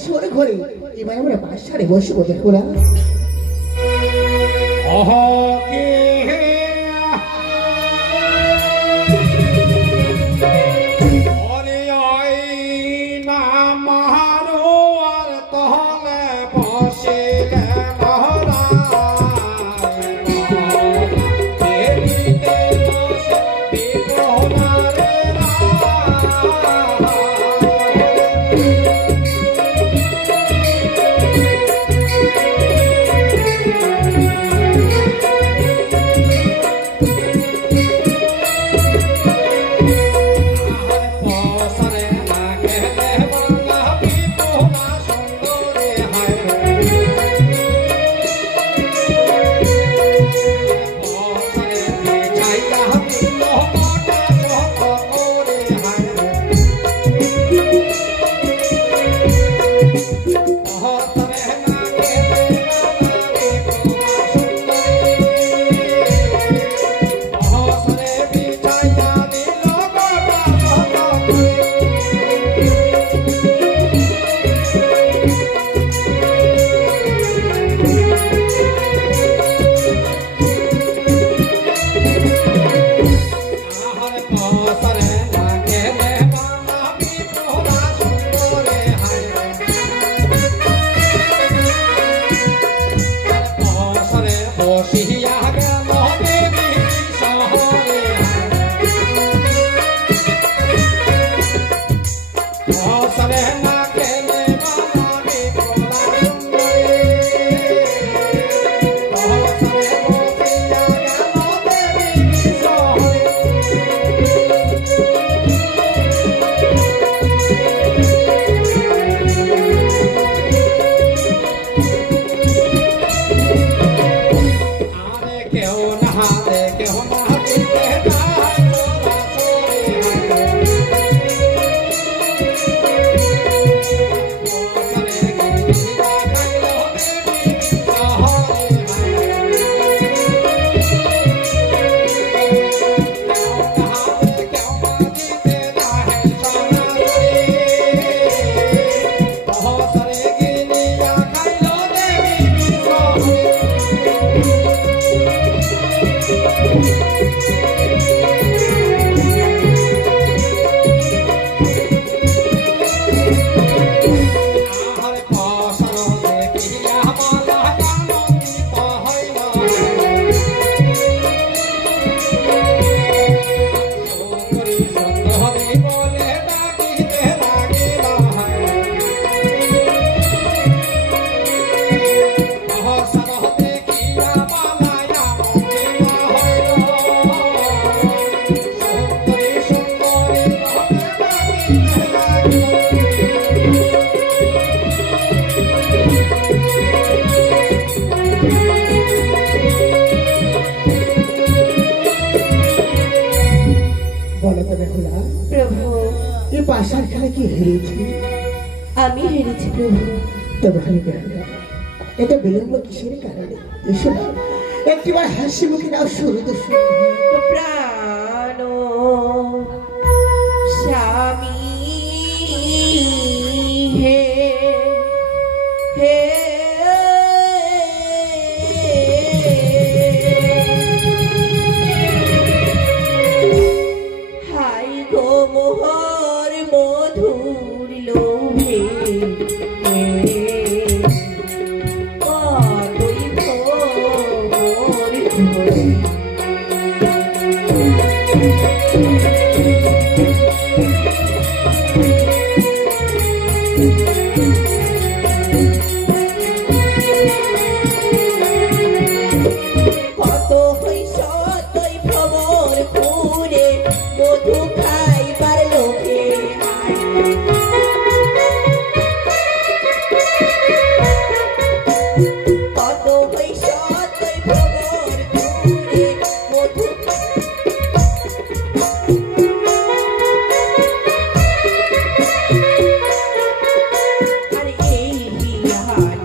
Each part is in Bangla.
সরে ঘরে এবার আমরা বাসারে বসবো দেখো না আমি হেরেছি প্রভু তবে এটা বিলম্ব কিসের কারণে এসো একটিবার হাসি মুখে দাও শুরু তো প্রাণ স্বামী হে হে হাই গো মোহর মধুর লোভে Hari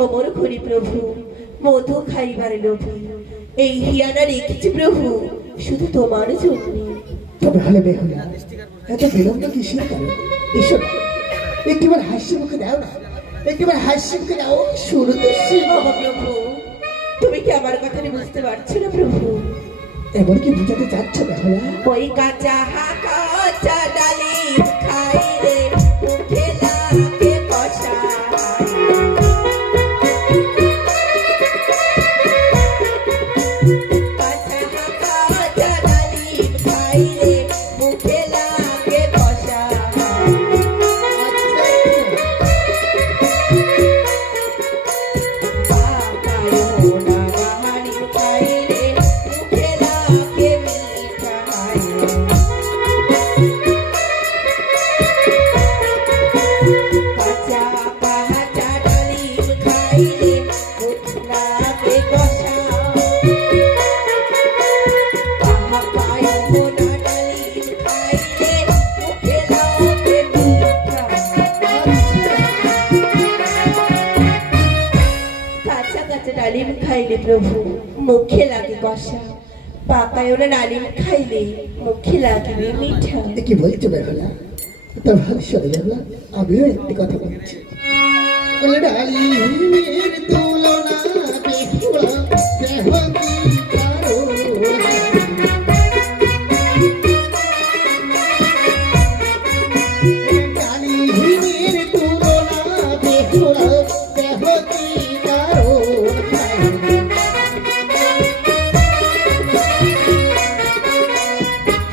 ভ্রমণ করি প্রভু, মধু খাইবার লোভে এই হিয়ানা রেখেছি প্রভু শুধু তোমার জন্য। তবে হলে বেহুলা, এত বিলম্ব কিসের কারণ? এসো না, একটিবার হাসি মুখে দাও না, একটিবার হাসি মুখে দাও। সুরদর্শী প্রভু, তুমি কি আমার কথাটা বুঝতে পারছো না প্রভু? এমন কি বুঝাতে চাচ্ছ বেহুলা? ওই কাঁচা কাঁচা ডালিম খাইলে মুখে লাগে কষা, কাঁচা কাঁচা ডালিম খাইলে মুখে লাগে কষা, ডালিম খাইলে প্রভু মুখে লাগে কষা, পাকায় ওরা ডালিম খাইলে মুখে লাগবে মিঠা। কি বলছো বেহুলা? তোর ভালো শোনে বেহুলা, আমিও একটি কথা বলছি। ডালিমের তুলনা বেহুলা দেহ কি কারো, ডালিমের তুলনা বেহুলা দেহ কি কারো,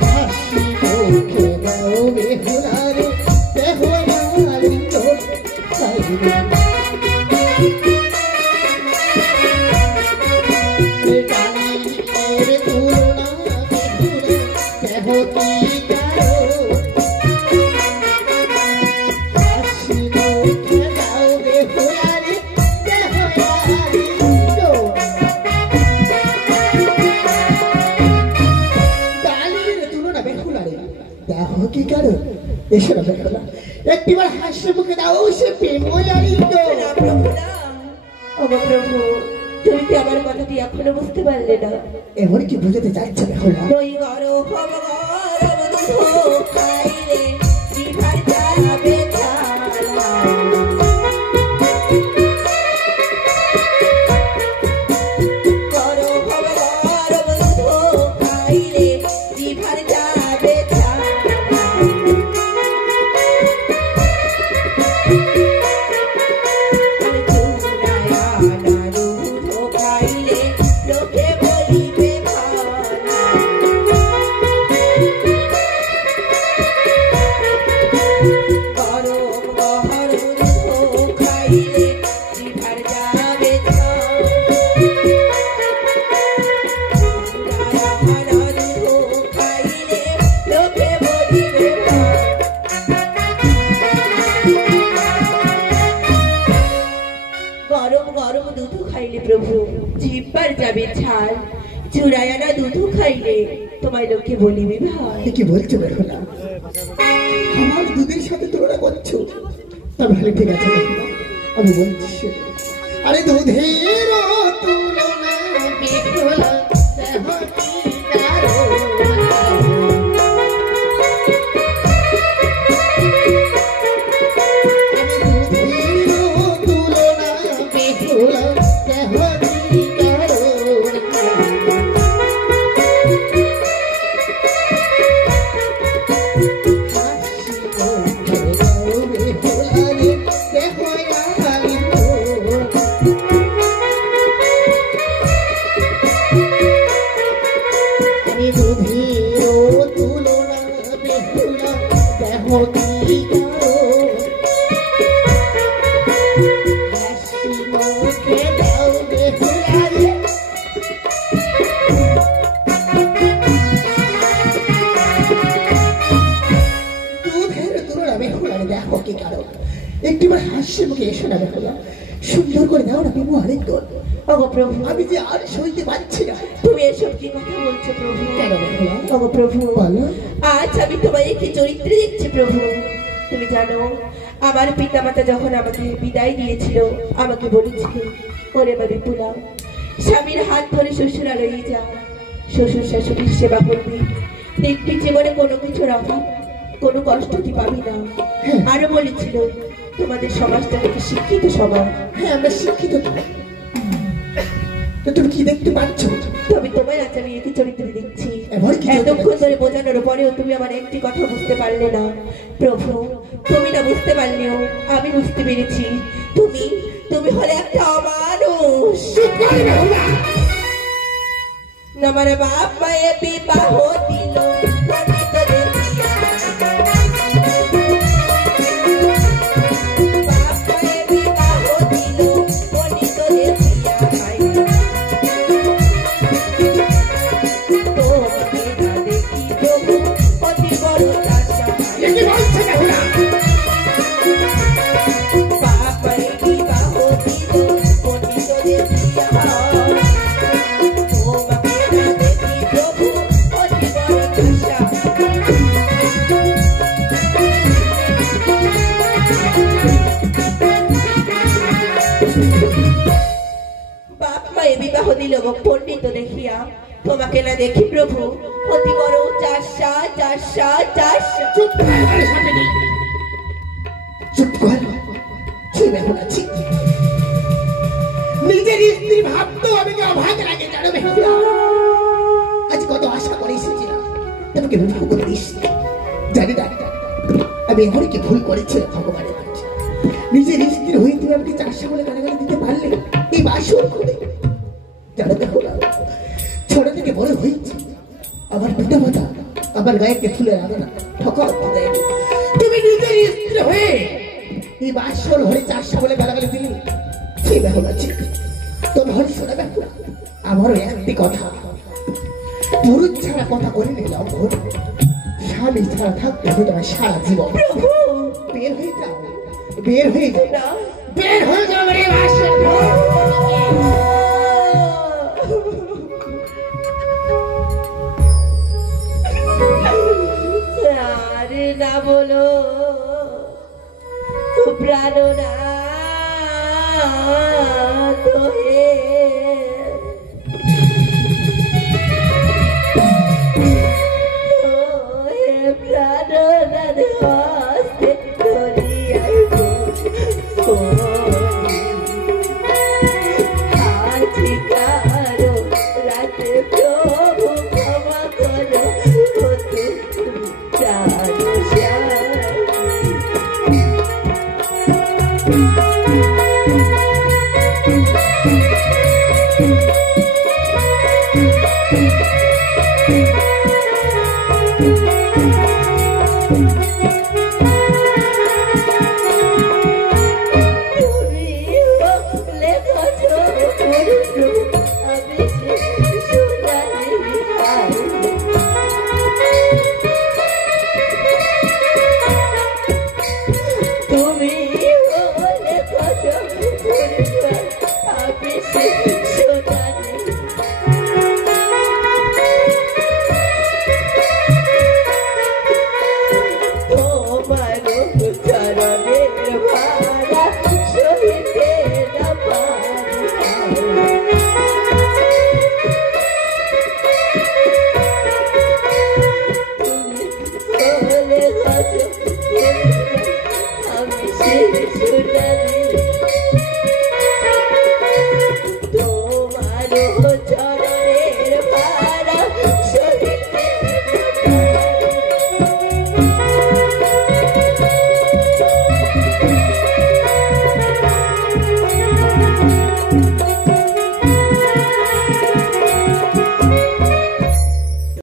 হাসি মুখে দাও বেহুলা রে দেহ আমার চোখ চাইবে। কি কারণ? এসে না বেহুলা, একটিবার হাসি মুখে দাও, সে প্রেম প্রভু তুমি কি আমার কথাটি এখনো বুঝতে পারলে না? এমন কি বুঝতে চাইছে বেহুলা? দই গরম গরম দুধ খাইলে জিভার যাবে ঝালা, গরম গরম দুধ খাইলে জিভার যাবে ঝালা, দুধ খাইলে লোকে বলিবে ভালা, গরম গরম দুধ খাইলে জিভার যাবে ঝালা, দুধ খাইলে লোকে বলিবে ভালা। গরম গরম দুধ খাইলে প্রভু জিহ্বার যাবে ছাল, চুরায়ানা দুধ খাইলে তোমায় লোকে বলিবে ভাই। কি বলছো বেহুলা? আমার দুধের সাথে তুলনা করছো? তবে হলে ঠিক আছে বেহুলা, আমি বলছি শোনো। আরে দুধের তুলনা বেহুলা দেহ কি কারো, একটিবার হাসি মুখে এসো না বেহুলা, সুন্দর করে দাও না প্রভু আরেকজন। ওগো প্রভু, আমি যে আর সইতে পারছি না। তুমি এসব কি কথা বলছো প্রভু? কেন বেহুলা? ওগো প্রভু, বলো। আজ আমি তোমায় কি চরিত্রে দেখছি প্রভু? তুমি জানো আমার পিতামাতা যখন আমাকে বিদায় দিয়েছিল আমাকে বলেছিল, ওরে বাবি পুলা, স্বামীর হাত ধরে শ্বশুরালয়ে যা, শ্বশুর শাশুড়ির সেবা করবি, দেখবি জীবনে কোনো কিছুর অভাব, কোনো কষ্ট তুই পাবি না। আরো বলেছিল তোমাদের সমাজটা থেকে শিক্ষিত সমাজ। হ্যাঁ, আমরা শিক্ষিত। তো তুমি কি দেখতে পাচ্ছ? তবে তোমায় আজ আমি একই চরিত্রে দেখছি। এতক্ষণ ধরে বোঝানোর পরেও তুমি আমার একটি কথা বুঝতে পারলে না। প্রভু, তুমি না বুঝতে পারলেও আমি বুঝতে পেরেছি, তুমি তুমি হলে একটা অমানুষ। আমার বাপ মায়ে বিবাহ দিল, পণ্ডিত দেখিয়া তোমাকে না দেখি প্রভু অতি বড় চাষা চাষা চাষা। চুপ কর, নিজের স্ত্রী ভাবতো আমাকে অভাগ লাগে, জানো বেহুলা? আজ কত আশা করে এসেছিলাম তোমাকে বিবাহ করে দিস। জানি না আমি এমনকি ভুল করেছিলাম ভগবানের কাছে। নিজের স্ত্রী হয়ে তুমি আমাকে চাষা বলে গালাগালি দিতে পারলে এই বাসর করে। জানো বেহুলা, ছোট থেকে বড় হয়েছে আমার পিতা মাতা আমার গায়েকে ফুলে রাখে না, ঠকাও দেয়নি। তুমি নিজের স্ত্রী হয়ে এই বাসর হয়ে চাষা বলে গালাগালি দিলি। সেই বেহুলা ছিল তোমার শোনা বেহুলা, আমারও একটি কথা, পুরুষ ছাড়া কথা করে নিলাম, স্বামী ছাড়া থাকতে হবে তোমার সারা জীবন। বের হয়ে যাও, বের হয়ে যাও, বের হয়ে যাও রে বাসর। আরে না বলো প্রাণনা তোহে, প্রাণনা হস্তে করিয়াইব আজি কারো রাতে প্রভু ক্ষমা করো, জানো